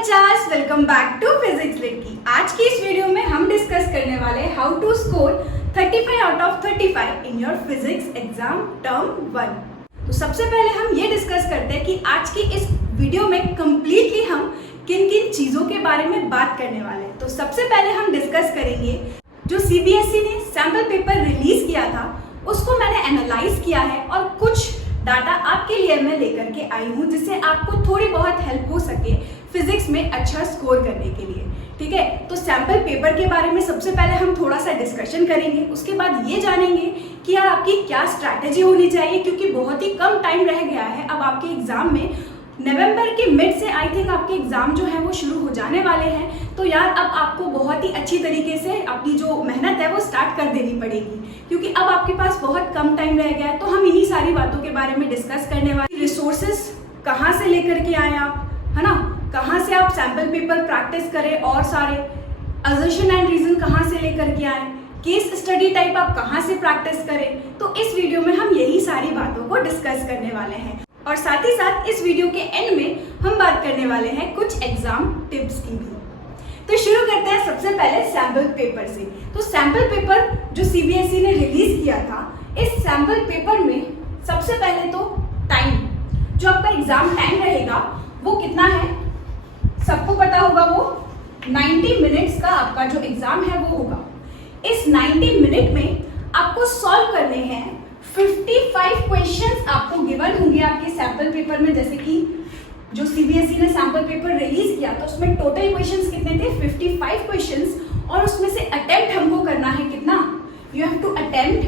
बच्चास, welcome back to physics लड़की। आज की इस वीडियो में हम डिस्कस करने वाले हैं how to score 35 out of 35 in your physics exam term 1। तो सबसे पहले हम ये डिस्कस करते हैं कि आज की इस वीडियो में कंप्लीटली हम किन किन चीजों के बारे में बात करने वाले हैं। तो सबसे पहले हम डिस्कस करेंगे जो सीबीएसई ने सैम्पल पेपर रिलीज किया था उसको मैंने एनालाइज किया है और कुछ डाटा आपके लिए मैं लेकर के आई हूँ जिससे आपको थोड़ी बहुत हेल्प हो सके फिजिक्स में अच्छा स्कोर करने के लिए। ठीक है, तो सैम्पल पेपर के बारे में सबसे पहले हम थोड़ा सा डिस्कशन करेंगे। उसके बाद ये जानेंगे कि यार आपकी क्या स्ट्रैटेजी होनी चाहिए, क्योंकि बहुत ही कम टाइम रह गया है अब आपके एग्जाम में। नवंबर के मिड से आई थिंक आपके एग्जाम जो है वो शुरू हो जाने वाले हैं। तो यार अब आपको बहुत ही अच्छी तरीके से अपनी जो मेहनत है वो स्टार्ट कर देनी पड़ेगी, क्योंकि अब आपके पास बहुत कम टाइम रह गया है। तो हम इन्हीं सारी बातों के बारे में डिस्कस करने वाले। रिसोर्सेस कहाँ से लेकर के आए आप, है ना, कहाँ से आप सैम्पल पेपर प्रैक्टिस करें और सारे असर्शन एंड रीजन कहाँ से लेकर के आए, केस स्टडी टाइप आप कहाँ से प्रैक्टिस करें। तो इस वीडियो में हम यही सारी बातों को डिस्कस करने वाले हैं और साथ ही साथ इस वीडियो के एंड में हम बात करने वाले हैं कुछ एग्जाम टिप्स की भी। तो शुरू करते हैं सबसे पहले सैम्पल पेपर से। तो सैम्पल पेपर जो सीबीएसई ने रिलीज किया था, इस सैम्पल पेपर में सबसे पहले तो टाइम, जो आपका एग्जाम टाइम रहेगा वो कितना है सबको पता होगा, वो 90 मिनट्स का आपका जो एग्जाम है वो होगा। इस 90 मिनट में आपको सॉल्व करने हैं 55 क्वेश्चंस आपको गिवन होंगे आपके सैम्पल पेपर में। जैसे कि जो सीबीएसई ने सैम्पल पेपर रिलीज किया था उसमें टोटल क्वेश्चंस कितने थे, 55 क्वेश्चंस, और उसमें से अटेम्प्ट हमको करना है कितना, you have to attempt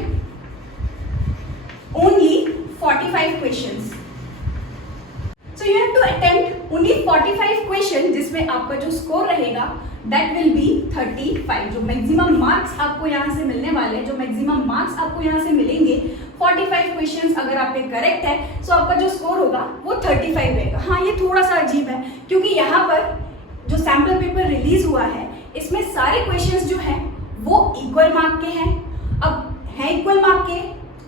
only 45 questions. So you have to attempt only 45 question, जिसमें आपका जो स्कोर रहेगा दैट विल बी 35। जो मैक्सिमम मार्क्स आपको यहाँ से मिलने वाले हैं, जो मैक्सिमम मार्क्स आपको यहाँ से मिलेंगे 45 क्वेश्चंस अगर आपके करेक्ट है, सो आपका जो स्कोर होगा वो 35 रहेगा। हाँ, ये थोड़ा सा अजीब है क्योंकि यहाँ पर जो सैम्पल पेपर रिलीज हुआ है इसमें सारे क्वेश्चंस जो हैं वो इक्वल मार्क के हैं। अब है इक्वल मार्क के,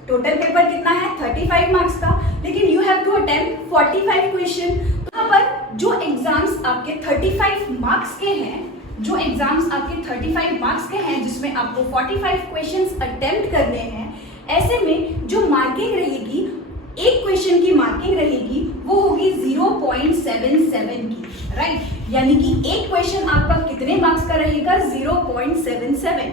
टोटल पेपर कितना है 35 मार्क्स का, लेकिन you have to attempt 45 question. यहाँ पर जो एग्जाम्स आपके 35 मार्क्स के हैं, जो एग्जाम्स आपके 35 मार्क्स के हैं जिसमें आपको 45 क्वेश्चंस अटेम्प्ट करने हैं, ऐसे में जो मार्किंग रहेगी, एक क्वेश्चन की मार्किंग रहेगी वो होगी 0.77 की, राइट। यानी कि एक क्वेश्चन आपका कितने मार्क्स का रहेगा, 0.77।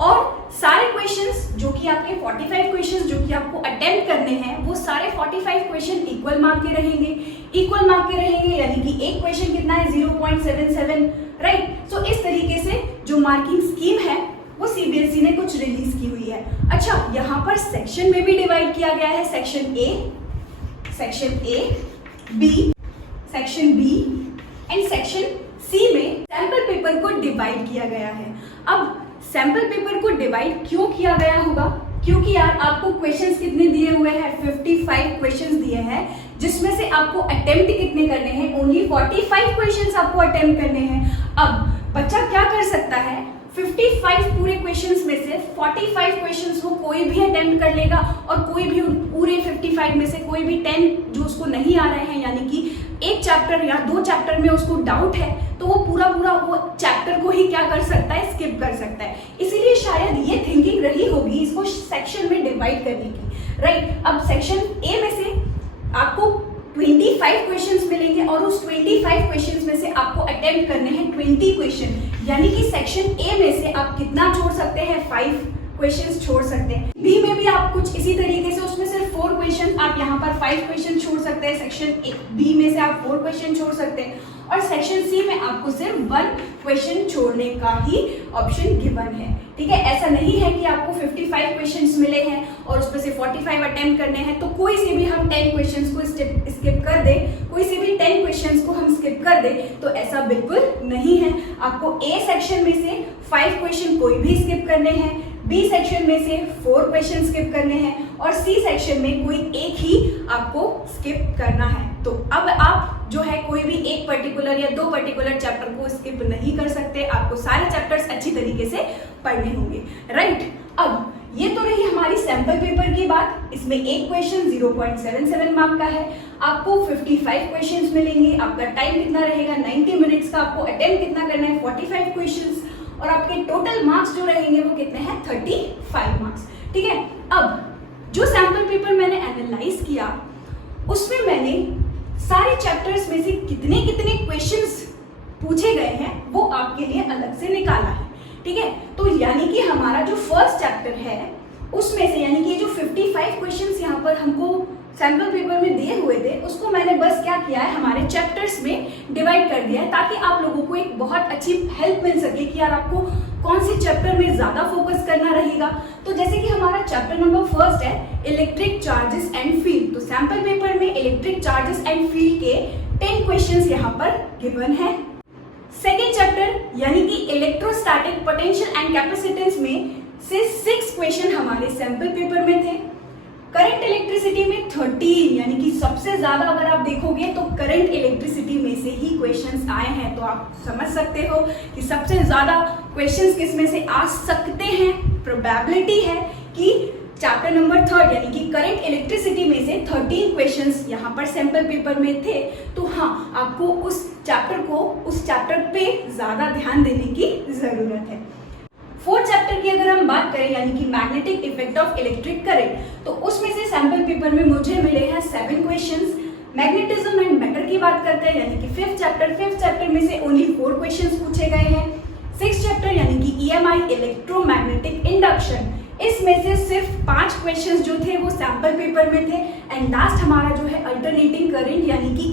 और सारे क्वेश्चंस जो कि आपके 45 क्वेश्चंस जो कि आपको अटेम्प्ट करने हैं वो सारे 45 क्वेश्चन इक्वल मार्क के रहेंगे। इक्वल मार्क के रहेंगे यानी कि एक क्वेश्चन कितना है 0.77, राइट। सो इस तरीके से जो मार्किंग स्कीम है वो सीबीएसई ने कुछ रिलीज की हुई है। अच्छा, यहाँ पर सेक्शन में भी डिवाइड किया गया है, section A, B, section B and section C में सैम्पल पेपर को डिवाइड किया गया है। अब सैम्पल पेपर को डिवाइड क्यों किया गया होगा, क्योंकि यार आपको क्वेश्चंस कितने दिए हुए हैं, 55 क्वेश्चंस दिए हैं, जिसमें से आपको अटेम्प्ट कितने करने हैं, ओनली 45 क्वेश्चंस आपको अटेम्प्ट करने हैं। अब बच्चा क्या कर सकता है, 55 पूरे क्वेश्चंस में से 45 क्वेश्चंस वो कोई भी अटेम्प्ट कर लेगा और कोई भी पूरे 55 में से कोई भी 10 जो उसको नहीं आ रहे हैं, यानी कि एक चैप्टर या दो चैप्टर में उसको डाउट है, तो वो पूरा वो चैप्टर को ही क्या कर सकता है, स्किप कर सकता है। इसीलिए शायद ये थिंकिंग रही होगी इसको सेक्शन में डिवाइड करने की, राइट। अब सेक्शन ए में से आपको 25 क्वेश्चंस मिलेंगे और उस 25 क्वेश्चंस में से आपको अटेम्प्ट करने हैं 20 क्वेश्चन, यानी कि सेक्शन ए में से आप कितना छोड़ सकते हैं, 5 क्वेश्चंस छोड़ सकते हैं। बी में भी आप कुछ इसी तरीके से, उसमें सिर्फ 4 क्वेश्चन, आप यहाँ पर 5 क्वेश्चन छोड़ सकते हैं। सेक्शन बी में से आप 4 क्वेश्चन छोड़ सकते हैं और सेक्शन सी में आपको सिर्फ 1 क्वेश्चन छोड़ने का ही ऑप्शन गिवन है। ठीक है, ऐसा नहीं है कि आपको 55 क्वेश्चंस मिले हैं और उसमें से 45 अटेम्प्ट करने हैं तो कोई से भी हम 10 क्वेश्चंस को स्किप कर दें, कोई से भी 10 क्वेश्चंस को हम स्किप कर दें, तो ऐसा बिल्कुल नहीं है। आपको ए सेक्शन में से 5 क्वेश्चन कोई भी स्किप करने हैं, बी सेक्शन में से 4 क्वेश्चन स्किप करने हैं और सी सेक्शन में कोई एक ही आपको स्किप करना है। तो अब आप जो है कोई भी एक पर्टिकुलर या 2 पर्टिकुलर चैप्टर को स्किप नहीं कर सकते, आपको सारे चैप्टर्स अच्छी तरीके से पढ़ने होंगे, राइट। अब ये तो रही हमारी सैम्पल पेपर की बात। इसमें एक क्वेश्चन 0.77 मार्क का है। आपको 55 क्वेश्चंस मिलेंगे। आपका टाइम कितना रहेगा 90 मिनट्स का। आपको अटेम्प्ट कितना करना है 45 क्वेश्चंस, और आपके टोटल मार्क्स जो रहेंगे वो कितने हैं 35 मार्क्स। ठीक है, अब जो सैंपल पेपर मैंने एनालाइज किया उसमें मैंने सारे चैप्टर्स में से कितने कितने क्वेश्चंस पूछे गए हैं वो आपके लिए अलग से निकाला है। ठीक है, तो यानी कि हमारा जो फर्स्ट चैप्टर है उसमें से, यानी कि जो 55 क्वेश्चंस यहाँ पर हमको सैंपल पेपर में दिए हुए थे उसको मैंने बस क्या किया है हमारे चैप्टर्स में डिवाइड कर दिया है, ताकि आप लोगों को एक बहुत अच्छी हेल्प मिल सके कि यार आपको कौन से चैप्टर में ज्यादा फोकस करना रहेगा। तो जैसे कि हमारा चैप्टर नंबर फर्स्ट है इलेक्ट्रिक चार्जेस एंड फील्ड, तो सैंपल पेपर में इलेक्ट्रिक चार्जेस एंड फील्ड के 10 क्वेश्चंस यहाँ पर गिवन है। सेकेंड चैप्टर यानी कि इलेक्ट्रोस्टैटिक पोटेंशियल एंड कैपेसिटेंस में से 6 क्वेश्चन हमारे सैंपल पेपर में थे। करंट इलेक्ट्रिसिटी में 13, यानी कि सबसे ज्यादा अगर आप देखोगे तो करंट इलेक्ट्रिसिटी में से ही क्वेश्चंस आए हैं, तो आप समझ सकते हो कि सबसे ज्यादा क्वेश्चंस किस में से आ सकते हैं। प्रोबेबिलिटी है कि चैप्टर नंबर 3 यानी कि करंट इलेक्ट्रिसिटी में से 13 क्वेश्चंस यहाँ पर सैंपल पेपर में थे। तो हाँ, आपको उस चैप्टर पे ज्यादा ध्यान देने की जरूरत है। फोर्थ चैप्टर की अगर हम बात करें यानी कि magnetic effect of electric current, तो उसमें से सैंपल पेपर में मुझे मिले हैं 7 क्वेश्चंस। मैग्नेटिज्म एंड मैटर की बात करते हैं यानी कि फिफ्थ चैप्टर में से ओनली 4 क्वेश्चंस पूछे गए हैं। सिक्स्थ चैप्टर यानी कि ईएमआई इलेक्ट्रोमैग्नेटिक इंडक्शन, इसमें से सिर्फ 5 क्वेश्चंस जो थे वो सैंपल पेपर में थे। एंड लास्ट हमारा जो है अल्टरनेटिंग करंट यानी कि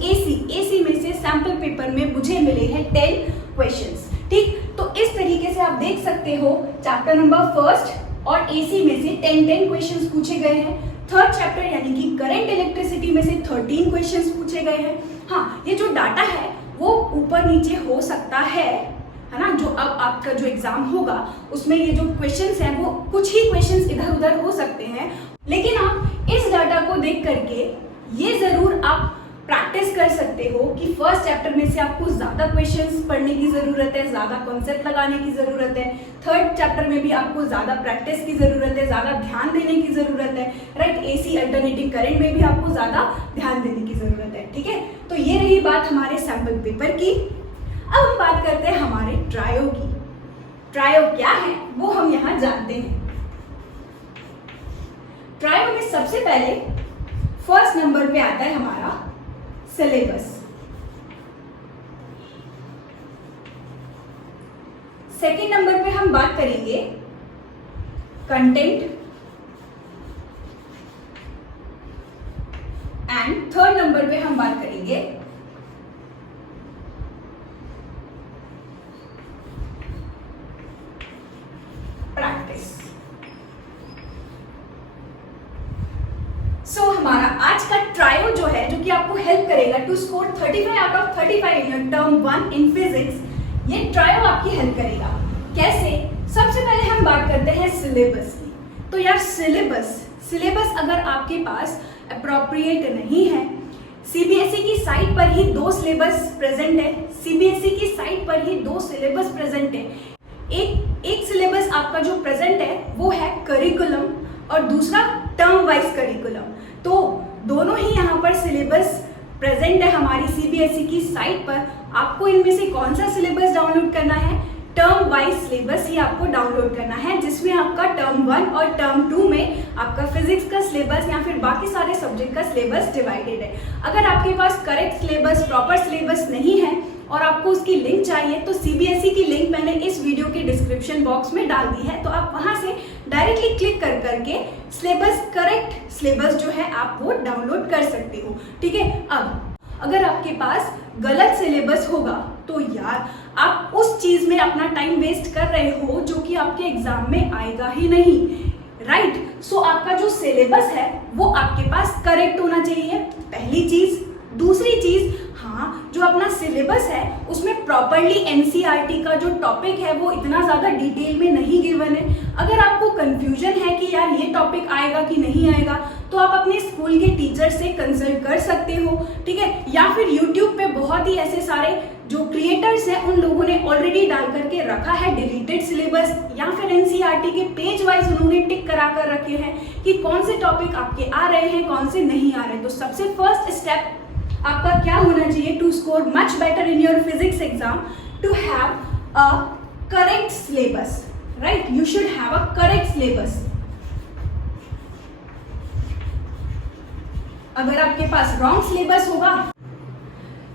एसी में से सैंपल पेपर में मुझे मिले हैं 10 क्वेश्चंस। ठीक, तो इस तरीके से आप देख सकते हो चैप्टर नंबर फर्स्ट और एसी में से 10 क्वेश्चंस पूछे गए हैं। थर्ड चैप्टर यानी कि करंट इलेक्ट्रिसिटी में से 13 क्वेश्चंस पूछे गए हैं। हाँ, ये जो डाटा है वो ऊपर नीचे हो सकता है ना, जो अब आपका जो एग्जाम होगा उसमें ये जो क्वेश्चंस हैं वो कुछ ही क्वेश्चंस इधर उधर हो सकते हैं, लेकिन आप इस डाटा को देख करके ये जरूर आप प्रैक्टिस कर सकते हो कि फर्स्ट चैप्टर में से आपको ज्यादा क्वेश्चंस पढ़ने की जरूरत है, ज्यादा कॉन्सेप्ट लगाने की जरूरत है। थर्ड चैप्टर में भी आपको ज्यादा प्रैक्टिस की जरूरत है, ज्यादा ध्यान देने की जरूरत है। राइट, एसी अल्टरनेटिंग करंट में भी आपको ज्यादा ध्यान देने की जरूरत है। ठीक है, तो ये रही बात हमारे सैंपल पेपर की। अब हम बात करते हैं हमारे ट्रायो की। ट्रायो क्या है वो हम यहाँ जानते हैं। ट्रायो में सबसे पहले फर्स्ट नंबर पे आता है हमारा सिलेबस। सेकेंड नंबर पे हम बात करेंगे कंटेंट, एंड थर्ड नंबर पे हम बात करेंगे प्रैक्टिस। सो हमारा आज का ट्रायो जो है, जो कि आपको हेल्प करेगा to score 35 out of 35 in your term 1 in physics, ये ट्रायो आपकी हेल्प करेगा। कैसे? सबसे पहले हम बात करते हैं सिलेबस की। तो यार सिलेबस अगर आपके पास अप्रोप्रिएट नहीं है, सीबीएसई की साइट पर ही 2 सिलेबस प्रेजेंट है, सीबीएसई की साइट पर ही 2 सिलेबस प्रेजेंट है। एक सिलेबस आपका जो प्रेजेंट है वो है करिकुलम और दूसरा टर्म वाइज करिकुलम। तो दोनों ही यहाँ पर सिलेबस प्रेजेंट है हमारी सीबीएसई की साइट पर। आपको इनमें से कौन सा सिलेबस डाउनलोड करना है? टर्म वाइज सिलेबस ही आपको डाउनलोड करना है, जिसमें आपका टर्म 1 और टर्म 2 में आपका फिजिक्स का सिलेबस या फिर बाकी सारे सब्जेक्ट का सिलेबस डिवाइडेड है। अगर आपके पास करेक्ट सिलेबस, प्रॉपर सिलेबस नहीं है और आपको उसकी लिंक चाहिए, तो सीबीएसई की लिंक मैंने इस वीडियो के डिस्क्रिप्शन बॉक्स में डाल दी है, तो आप वहां से डायरेक्टली क्लिक कर करके सिलेबस, करेक्ट सिलेबस जो है आप वो डाउनलोड कर सकते हो। ठीक है, अब अगर आपके पास गलत सिलेबस होगा तो यार आप उस चीज में अपना टाइम वेस्ट कर रहे हो जो कि आपके एग्जाम में आएगा ही नहीं। राइट, सो आपका जो सिलेबस है वो आपके पास करेक्ट होना चाहिए, पहली चीज। दूसरी चीज, हाँ, जो अपना सिलेबस है उसमें प्रॉपरली एनसीईआरटी का जो टॉपिक है वो इतना ज़्यादा डिटेल में नहीं गिवन है। अगर आपको कंफ्यूजन है कि यार ये टॉपिक आएगा कि नहीं आएगा, तो आप अपने स्कूल के टीचर से कंसल्ट कर सकते हो, ठीक है। या फिर यूट्यूब पे बहुत ही ऐसे सारे जो क्रिएटर्स हैं उन लोगों ने ऑलरेडी डाल करके रखा है डिलीटेड सिलेबस, या फिर एनसीईआरटी के पेज वाइज उन्होंने टिक करा कर रखे हैं कि कौन से टॉपिक आपके आ रहे हैं, कौन से नहीं आ रहे। तो सबसे फर्स्ट स्टेप आपका क्या होना चाहिए to score much better in your physics exam, to have a correct syllabus, right? You should have a correct syllabus. अगर आपके पास रॉन्ग सिलेबस होगा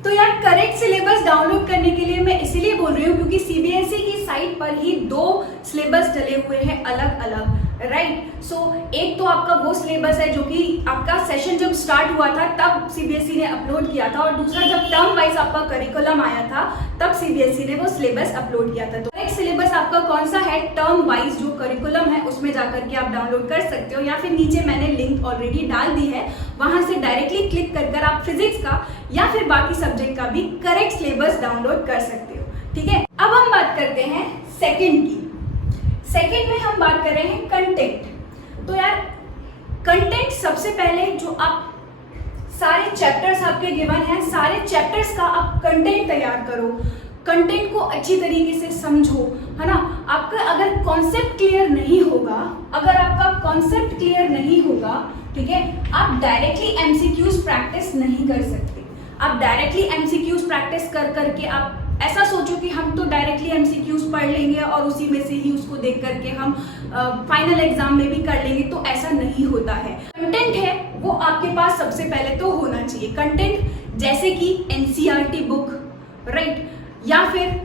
तो यार करेक्ट सिलेबस डाउनलोड करने के लिए मैं इसीलिए बोल रही हूँ क्योंकि सीबीएसई की साइट पर ही 2 सिलेबस डले हुए हैं अलग अलग, राइट? सो एक तो आपका वो सिलेबस है जो कि आपका सेशन जब स्टार्ट हुआ था तब सीबीएसई ने अपलोड किया था, और दूसरा जब टर्म वाइज आपका करिकुलम आया था तब सीबीएसई ने वो सिलेबस अपलोड किया था। तो करेक्ट सिलेबस आपका कौन सा है, टर्म वाइज जो करिकुलम है उसमें जाकर के आप डाउनलोड कर सकते हो, या फिर नीचे मैंने लिंक ऑलरेडी डाल दी है, वहां से डायरेक्टली क्लिक कर आप फिजिक्स का या फिर बाकी सब्जेक्ट का भी करेक्ट सिलेबस डाउनलोड कर सकते हो, ठीक है। अब हम बात करते हैं सेकंड की। सेकंड में हम बात कर रहे हैं कंटेंट। तो यार कंटेंट सबसे पहले जो आप सारे चैप्टर्स आपके गिवन हैं, सारे चैप्टर्स का आप कंटेंट तैयार करो, कंटेंट को अच्छी तरीके से समझो, है ना। आपका अगर कॉन्सेप्ट क्लियर नहीं होगा, ठीक है, आप डायरेक्टली एमसीक्यूज प्रैक्टिस नहीं कर सकते। आप डायरेक्टली एमसीक्यूज प्रैक्टिस कर करके आप ऐसा सोचो कि हम तो डायरेक्टली एमसीक्यूज पढ़ लेंगे और उसी में से ही उसको देख करके हम फाइनल एग्जाम में भी कर लेंगे, तो ऐसा नहीं होता है। कंटेंट है वो आपके पास सबसे पहले तो होना चाहिए। कंटेंट जैसे कि एनसीईआरटी बुक, राइट, या फिर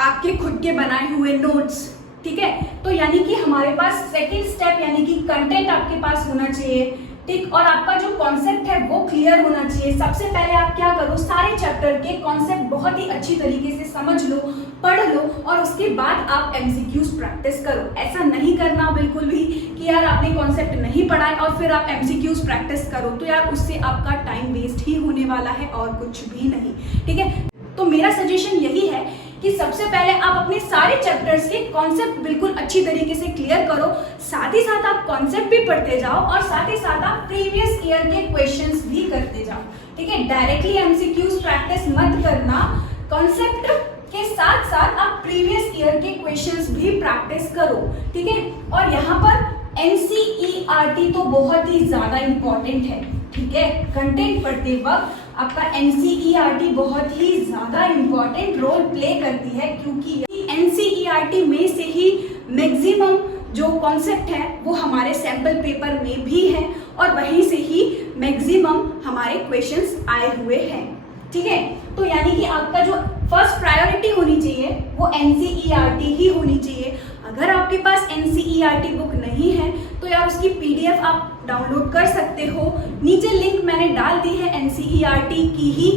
आपके खुद के बनाए हुए नोट्स, ठीक है। तो यानी कि हमारे पास सेकंड स्टेप यानी कि कंटेंट आपके पास होना चाहिए, ठीक, और आपका जो कॉन्सेप्ट है वो क्लियर होना चाहिए। सबसे पहले आप क्या करो, सारे चैप्टर के कॉन्सेप्ट बहुत ही अच्छी तरीके से समझ लो, पढ़ लो, और उसके बाद आप एमसीक्यूज प्रैक्टिस करो। ऐसा नहीं करना बिल्कुल भी कि यार आपने कॉन्सेप्ट नहीं पढ़ा है और फिर आप एमसीक्यूज प्रैक्टिस करो, तो यार उससे आपका टाइम वेस्ट ही होने वाला है और कुछ भी नहीं, ठीक है। तो मेरा सजेशन यही है कि सबसे पहले आप अपने सारे चैप्टर्स के कॉन्सेप्ट बिल्कुल अच्छी तरीके से क्लियर करो, साथ ही साथ आप कॉन्सेप्ट भी पढ़ते जाओ और साथ ही साथ आप प्रीवियस ईयर के क्वेश्चंस भी करते जाओ, ठीक है। डायरेक्टली एमसीक्यूज प्रैक्टिस मत करना, कॉन्सेप्ट के साथ साथ आप प्रीवियस ईयर के क्वेश्चंस भी प्रैक्टिस करो, ठीक है। और यहाँ पर एनसीईआरटी तो बहुत ही ज्यादा इंपॉर्टेंट है, ठीक है। कंटेंट पढ़ते वक्त आपका एनसीईआरटी बहुत ही ज्यादा इंपॉर्टेंट रोल प्ले करती है, क्योंकि एनसीईआरटी में से ही मैक्सिमम जो कॉन्सेप्ट है वो हमारे सैंपल पेपर में भी है और वहीं से ही मैक्सिमम हमारे क्वेश्चंस आए हुए हैं, ठीक है। तो यानी कि आपका जो फर्स्ट प्रायोरिटी होनी चाहिए वो एनसीईआरटी ही होनी चाहिए। अगर आपके पास एनसीईआरटी बुक नहीं है तो यार उसकी पीडीएफ आप डाउनलोड कर सकते हो, नीचे लिंक मैंने डाल दी है एनसीईआरटी की ही,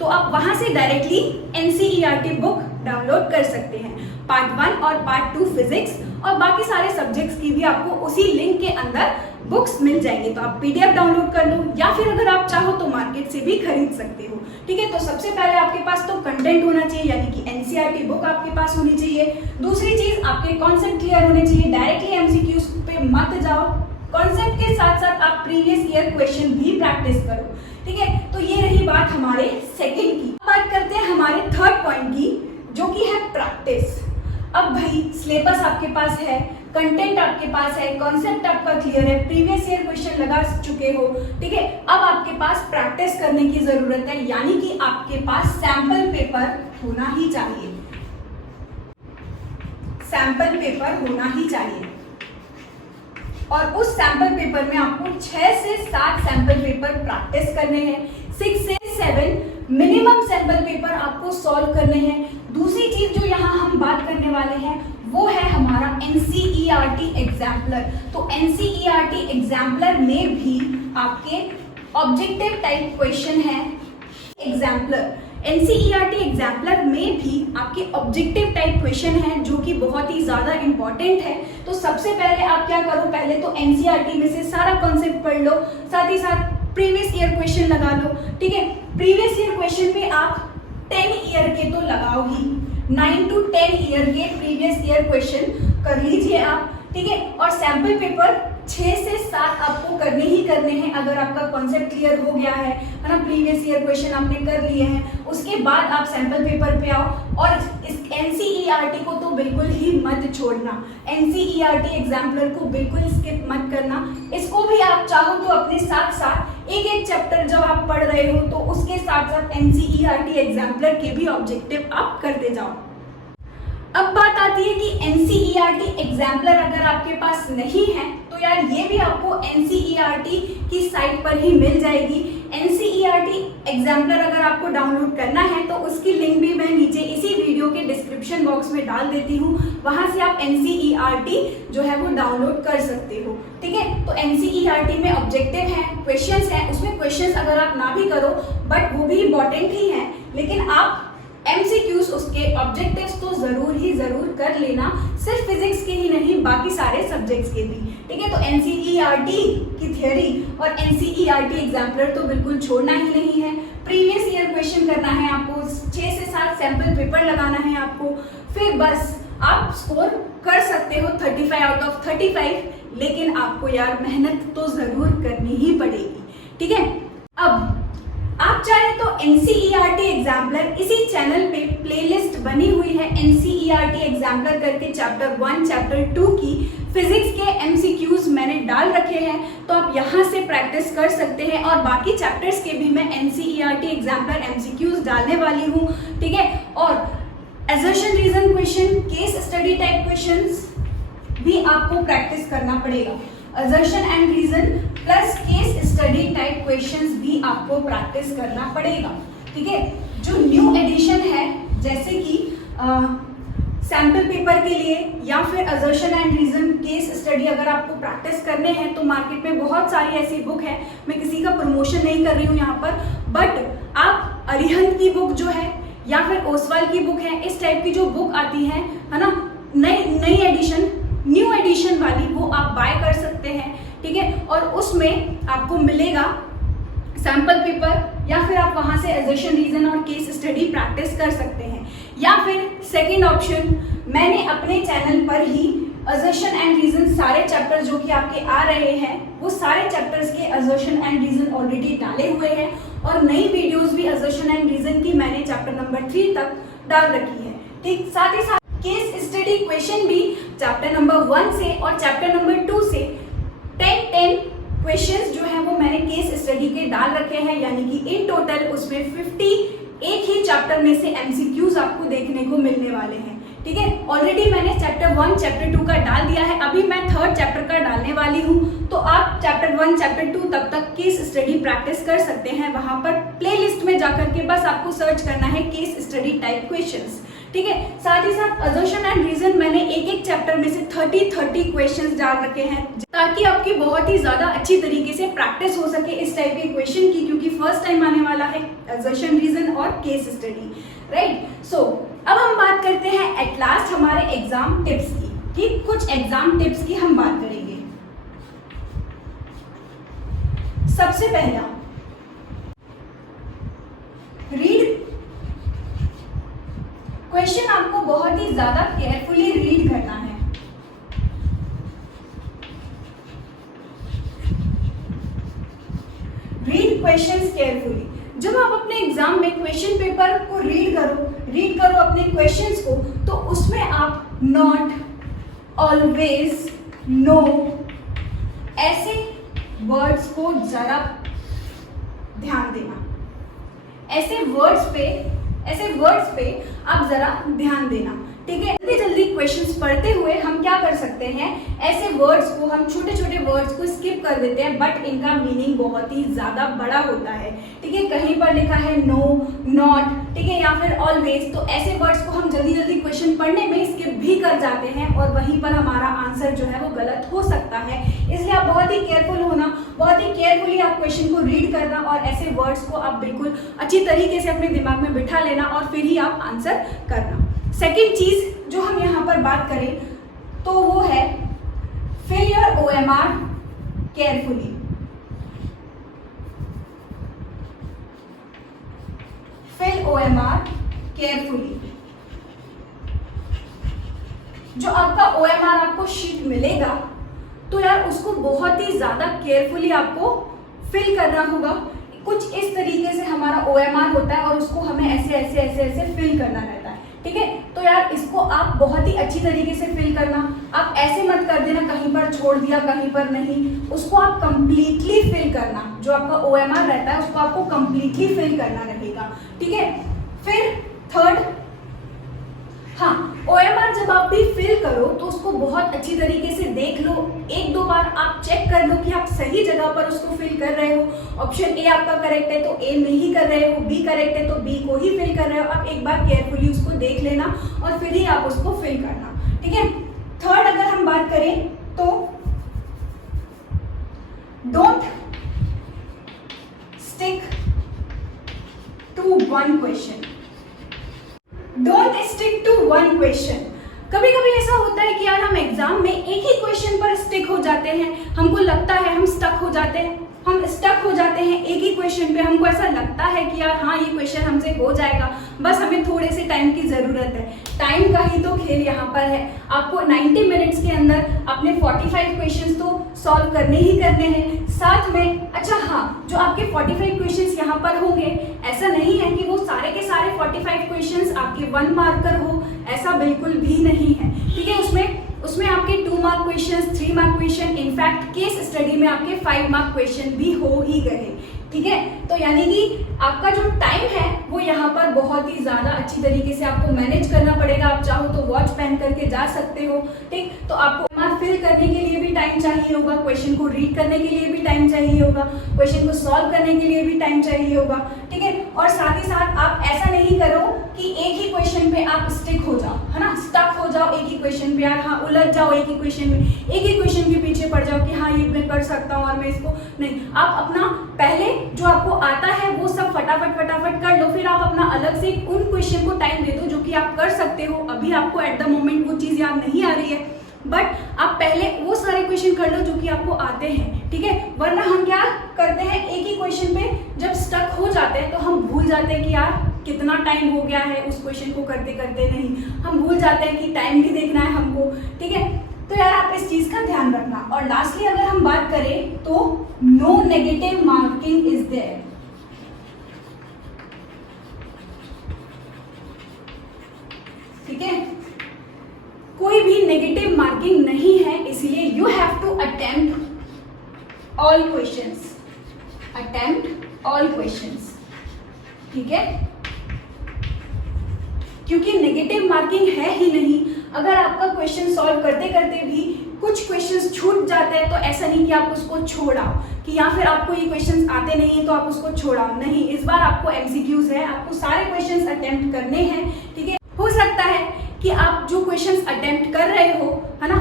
तो आप वहां से डायरेक्टली एनसीईआरटी बुक डाउनलोड कर सकते हैं। पार्ट 1 और पार्ट 2 फिजिक्स और बाकी सारे सब्जेक्ट्स की भी आपको उसी लिंक के अंदर बुक्स मिल जाएंगे, तो आप पीडीएफ डाउनलोड कर लो या फिर अगर आप चाहो तो मार्केट से भी खरीद सकते हो, ठीक है। तो सबसे पहले आपके पास तो कंटेंट होना चाहिए, यानी कि एनसीईआरटी बुक आपके पास होनी चाहिए। दूसरी चीज, आपके कॉन्सेप्ट क्लियर होने चाहिए, डायरेक्टली एमसीक्यूज पे मत जाओ, कॉन्सेप्ट के साथ साथ आप प्रीवियस ईयर क्वेश्चन भी प्रैक्टिस करो, ठीक है। तो ये रही बात हमारे सेकंड की। बात करते हैं हमारे थर्ड पॉइंट की, जो कि है प्रैक्टिस। अब भाई सिलेबस आपके पास है, कंटेंट आपके पास है, कॉन्सेप्ट आपका क्लियर है, प्रीवियस ईयर क्वेश्चन लगा चुके हो, ठीक है। अब आपके पास प्रैक्टिस करने की जरूरत है, यानी कि आपके पास सैंपल पेपर होना ही चाहिए, सैंपल पेपर होना ही चाहिए। और उस सैंपल पेपर में आपको 6 से 7 सैंपल पेपर प्रैक्टिस करने हैं, 6 से 7 मिनिमम सैंपल पेपर आपको सॉल्व करने हैं। दूसरी चीज जो यहाँ हम बात करने वाले हैं वो है हमारा एनसीईआरटी एग्जाम्पलर। तो एनसीईआरटी एग्जाम्पलर में भी आपके ऑब्जेक्टिव टाइप क्वेश्चन है एग्जाम्पलर। एनसीईआरटी एग्जाम्पलर में भी आपके ऑब्जेक्टिव टाइप क्वेश्चन है जो कि बहुत ही ज्यादा इंपॉर्टेंट है। तो सबसे पहले आप क्या करो, पहले तो एनसीईआरटी में से सारा कॉन्सेप्ट पढ़ लो, साथ ही साथ प्रीवियस ईयर क्वेश्चन लगा लो, ठीक है। प्रीवियस ईयर क्वेश्चन पे आप 10 ईयर के तो लगाओगी, 9 to 10 ईयर के प्रीवियस ईयर क्वेश्चन कर लीजिए आप, ठीक है। और सैंपल पेपर 6 से 7 आपको करने ही करने हैं। अगर आपका कॉन्सेप्ट क्लियर हो गया है ना, प्रीवियस ईयर क्वेश्चन आपने कर लिए हैं, उसके बाद आप सैंपल पेपर पे आओ। और इस एनसीईआरटी को तो बिल्कुल ही मत छोड़ना, एनसीईआरटी एग्जाम्पलर को बिल्कुल स्किप मत करना। इसको भी आप चाहो तो अपने साथ साथ एक एक चैप्टर जब आप पढ़ रहे हो तो उसके साथ साथ एनसीईआरटी एग्जाम्पलर के भी ऑब्जेक्टिव आप करते जाओ। अब बात आती है कि एनसीईआरटी एग्जाम्पलर अगर आपके पास नहीं है तो यार ये भी आपको एनसीईआरटी की साइट पर ही मिल जाएगी। एनसीईआरटी एग्जाम्पलर अगर आपको डाउनलोड करना है तो उसकी लिंक भी मैं नीचे इसी वीडियो के डिस्क्रिप्शन बॉक्स में डाल देती हूँ, वहां से आप एनसीईआरटी जो है वो डाउनलोड कर सकते हो, ठीक है। तो एनसीईआरटी में ऑब्जेक्टिव है, क्वेश्चंस है, उसमें क्वेश्चंस अगर आप ना भी करो बट वो भी इंपॉर्टेंट ही है, लेकिन आप एमसीक्यूज उसके ऑब्जेक्टिव्स तो जरूर कर लेना, सिर्फ फिजिक्स के ही नहीं बाकी सारे सब्जेक्ट्स के भी, ठीक है। तो एनसीईआरटी की थ्योरी और एनसीईआरटी एग्जाम्पलर तो बिल्कुल छोड़ना ही नहीं है। प्रीवियस ईयर क्वेश्चन करना है आपको, 6 से 7 सैंपल पेपर लगाना है आपको, फिर बस आप स्कोर कर सकते हो 35 आउट ऑफ 35, लेकिन आपको यार मेहनत तो जरूर करनी ही पड़ेगी, ठीक है। अब आप चाहे तो एनसीईआरटी एग्जाम्पलर इसी चैनल पे प्लेलिस्ट बनी हुई है, एनसीईआरटी एग्जाम्पलर करके चैप्टर 1 चैप्टर 2 की फिजिक्स के एमसीक्यूज मैंने डाल रखे हैं, तो आप यहाँ से प्रैक्टिस कर सकते हैं। और बाकी चैप्टर्स के भी मैं एनसीईआरटी एग्जाम्पलर एमसीक्यूज डालने वाली हूँ, ठीक है। और assertion reason question, case study type questions भी आपको प्रैक्टिस करना पड़ेगा। Assertion and reason plus case study type questions भी आपको प्रैक्टिस करना पड़ेगा, ठीक है। जो न्यू एडिशन है जैसे कि सैंपल पेपर के लिए या फिर assertion and reason case study अगर आपको प्रैक्टिस करने हैं तो मार्केट में बहुत सारी ऐसी बुक है, मैं किसी का प्रमोशन नहीं कर रही हूँ यहाँ पर, बट आप अरिहंत की बुक जो है या फिर ओसवाल की बुक है, इस टाइप की जो बुक आती है ना, नई एडिशन न्यू एडिशन वाली, वो आप बाय कर सकते हैं, ठीक है। और उसमें आपको मिलेगा सैंपल पेपर या फिर आप वहां से असर्शन रीजन और केस स्टडी प्रैक्टिस कर सकते हैं। या फिर सेकंड ऑप्शन, मैंने अपने चैनल पर ही असर्शन एंड रीजन सारे चैप्टर जो कि आपके आ रहे हैं वो सारे चैप्टर्स के असर्शन एंड रीजन ऑलरेडी डाले हुए हैं, और नई वीडियोस भी असर्शन एंड रीजन की मैंने चैप्टर नंबर 3 तक डाल रखी है, ठीक। साथ ही साथ केस स्टडी क्वेश्चन भी चैप्टर नंबर 1 से और चैप्टर नंबर 2 से 10 क्वेश्चंस जो है वो मैंने केस स्टडी के डाल रखे हैं, यानी कि इन टोटल उसमें 50 एक ही चैप्टर में से एमसीक्यूज आपको देखने को मिलने वाले हैं, ठीक है। ऑलरेडी मैंने चैप्टर 1 चैप्टर 2 का डाल दिया है, अभी मैं 3rd चैप्टर का डालने वाली हूँ, तो आप चैप्टर 1 चैप्टर 2 तब तक केस स्टडी प्रैक्टिस कर सकते हैं। वहां पर प्लेलिस्ट में जाकर के बस आपको सर्च करना है केस स्टडी टाइप क्वेश्चंस, ठीक है। साथ ही साथ असर्शन एंड रीजन मैंने एक चैप्टर में से 30 क्वेश्चंस डाल रखे हैं, ताकि आपकी बहुत ही ज्यादा अच्छी तरीके से प्रैक्टिस हो सके इस टाइप के क्वेश्चन की, क्योंकि फर्स्ट टाइम आने वाला है असर्शन रीजन और केस स्टडी, राइट। सो अब हम बात करते हैं एट लास्ट हमारे एग्जाम टिप्स की, ठीक। कुछ एग्जाम टिप्स की हम बात करेंगे। सबसे पहला, रीड क्वेश्चन आपको बहुत ही ज्यादा केयरफुली रीड करना है। Read questions carefully. जब आप अपने एग्जाम में क्वेश्चन पेपर को रीड करो अपने क्वेश्चंस को, तो उसमें आप नॉट, ऑलवेज, नो ऐसे वर्ड्स को जरा ध्यान देना। ऐसे वर्ड्स पे आप जरा ध्यान देना, ठीक है। जल्दी क्वेश्चंस पढ़ते हुए हम क्या कर सकते हैं, ऐसे वर्ड्स को हम छोटे वर्ड्स को स्किप कर देते हैं, बट इनका मीनिंग बहुत ही ज्यादा बड़ा होता है, ठीक है। कहीं पर लिखा है नो, नॉट, ठीक है, या फिर ऑलवेज, तो ऐसे वर्ड्स को हम जल्दी क्वेश्चन पढ़ने में स्किप भी कर जाते हैं और वहीं पर हमारा आंसर जो है वो गलत हो सकता है। इसलिए आप बहुत ही केयरफुल होना, बहुत ही केयरफुली आप क्वेश्चन को रीड करना और ऐसे वर्ड्स को आप बिल्कुल अच्छी तरीके से अपने दिमाग में बिठा लेना और फिर ही आप आंसर करना। सेकेंड चीज जो हम यहाँ पर बात करें तो वो है fill your OMR carefully. OMR carefully. जो आपका OMR आपको शीट मिलेगा तो यार उसको बहुत ही ज्यादा केयरफुली आपको फिल करना होगा। कुछ इस तरीके से हमारा OMR होता है और उसको हमें ऐसे ऐसे ऐसे ऐसे फिल करना रहता है, ठीक है। तो यार इसको आप बहुत ही अच्छी तरीके से फिल करना, आप ऐसे मत कर देना कहीं पर छोड़ दिया कहीं पर नहीं, उसको आप कंप्लीटली फिल करना। जो आपका OMR रहता है उसको आपको कंप्लीटली फिल करना रहेगा, ठीक है। फिर थर्ड, हाँ, OMR जब आप भी फिल करो तो उसको बहुत अच्छी तरीके से देख लो, एक दो बार आप चेक कर लो कि आप सही जगह पर उसको फिल कर रहे हो। ऑप्शन ए आपका करेक्ट है तो ए में ही कर रहे हो, बी करेक्ट है तो बी को ही फिल कर रहे हो। आप एक बार केयरफुली उसको देख लेना और फिर ही आप उसको फिल करना, ठीक है। थर्ड अगर हम बात करें तो don't stick to one question. Don't stick to one question. कभी कभी ऐसा होता है कि यार हम एग्जाम में एक ही क्वेश्चन पर स्टिक हो जाते हैं, हमको लगता है हम स्टक हो जाते हैं, हम स्टक हो जाते हैं एक ही क्वेश्चन पे। हमको ऐसा लगता है कि यार हाँ ये क्वेश्चन हमसे हो जाएगा, बस हमें थोड़े से टाइम की जरूरत है। टाइम का ही तो खेल यहाँ पर है। आपको 90 मिनट्स के अंदर अपने 45 क्वेश्चंस तो सॉल्व करने ही करने हैं। साथ में अच्छा हाँ, जो आपके 45 क्वेश्चंस यहाँ पर होंगे, ऐसा नहीं है कि वो सारे के सारे 45 क्वेश्चंस आपके 1 मार्कर हो, ऐसा बिल्कुल भी नहीं है, ठीक है। उसमें आपके 2 mark questions, 3 mark question, in fact case study में आपके 5 मार्क क्वेश्चन भी हो ही गए, ठीक है। तो यानी कि आपका जो टाइम है वो यहाँ पर बहुत ही ज्यादा अच्छी तरीके से आपको मैनेज करना पड़ेगा। आप चाहो तो वॉच पहन करके जा सकते हो, ठीक। तो आपको फिल करने के लिए भी टाइम चाहिए होगा, क्वेश्चन को रीड करने के लिए भी टाइम चाहिए होगा, क्वेश्चन को सॉल्व करने के लिए भी टाइम चाहिए होगा, ठीक है। और साथ ही साथ आप ऐसा नहीं करो कि एक ही क्वेश्चन पे आप स्टिक हो जाओ, है ना, स्टक हो जाओ एक ही क्वेश्चन पे, यार हाँ उलझ जाओ एक ही क्वेश्चन में, एक ही क्वेश्चन के पीछे पड़ जाओ कि हाँ ये मैं कर सकता हूँ और मैं इसको नहीं। आप अपना पहले जो आपको आता है वो सब फटाफट कर लो, फिर आप अपना अलग से उन क्वेश्चन को टाइम दे दो जो कि आप कर सकते हो। अभी आपको एट द मोमेंट वो चीज याद नहीं आ रही है, बट आप पहले वो सारे क्वेश्चन कर लो जो कि आपको आते हैं, ठीक है। वरना हम क्या करते हैं, एक ही क्वेश्चन पे जब स्टक हो जाते हैं तो हम भूल जाते हैं कि यार कितना टाइम हो गया है उस क्वेश्चन को करते करते, नहीं, हम भूल जाते हैं कि टाइम भी देखना है हमको, ठीक है। तो यार आप इस चीज का ध्यान रखना। और लास्टली अगर हम बात करें तो no negative marking is there, ठीक है। कोई भी नेगेटिव मार्किंग नहीं है, इसलिए you have to attempt all questions, attempt all questions, ठीक है। क्योंकि नेगेटिव मार्किंग है ही नहीं। अगर आपका क्वेश्चन सॉल्व करते करते भी कुछ क्वेश्चंस छूट जाते हैं तो ऐसा नहीं कि आप उसको छोड़ाओ, कि या फिर आपको ये क्वेश्चंस आते नहीं है तो आप उसको छोड़ाओ, नहीं। इस बार आपको MCQs है, आपको सारे क्वेश्चंस अटेम्प्ट करने हैं, ठीक है। हो सकता है कि आप जो क्वेश्चंस अटेम्प्ट कर रहे हो, है ना,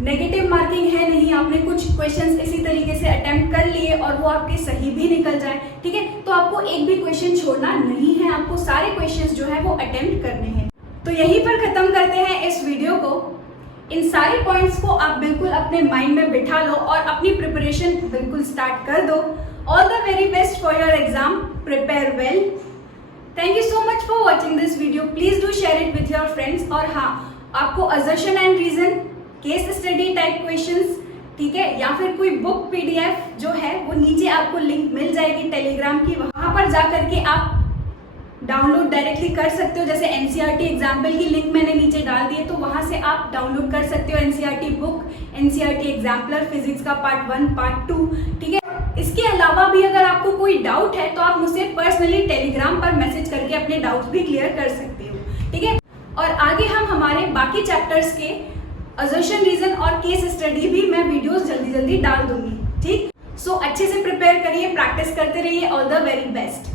नेगेटिव मार्किंग है नहीं, आपने कुछ क्वेश्चंस इसी तरीके से अटेम्प्ट कर लिए और वो आपके सही भी निकल जाए, ठीक है। तो आपको एक भी क्वेश्चन छोड़ना नहीं है, आपको सारे क्वेश्चंस जो है वो अटेम्प्ट करने हैं। तो यहीं पर खत्म करते हैं इस वीडियो को। इन सारे पॉइंट्स को आप बिल्कुल अपने माइंड में बिठा लो और अपनी प्रिपरेशन बिल्कुल स्टार्ट कर दो। All the very best for your exam, prepare well. Thank you so much for watching this video. Please do share it with your friends. और हाँ, आपको assertion and reason, case study type questions, ठीक है, या फिर कोई book PDF जो है वो नीचे आपको लिंक मिल जाएगी टेलीग्राम की, वहां पर जा करके आप डाउनलोड डायरेक्टली कर सकते हो। जैसे NCERT एग्जाम्पल की लिंक मैंने नीचे डाल दी है, तो वहां से आप डाउनलोड कर सकते हो NCERT book, NCERT exemplar physics का पार्ट 1 पार्ट 2, ठीक है। इसके अलावा भी अगर आपको कोई डाउट है तो आप मुझसे पर्सनली टेलीग्राम पर मैसेज करके अपने डाउट्स भी क्लियर कर सकते हो, ठीक है। और आगे हम हमारे बाकी चैप्टर्स के असर्शन रीजन और केस स्टडी भी मैं वीडियोस जल्दी जल्दी डाल दूंगी, ठीक। सो अच्छे से प्रिपेयर करिए, प्रैक्टिस करते रहिए। All the very best.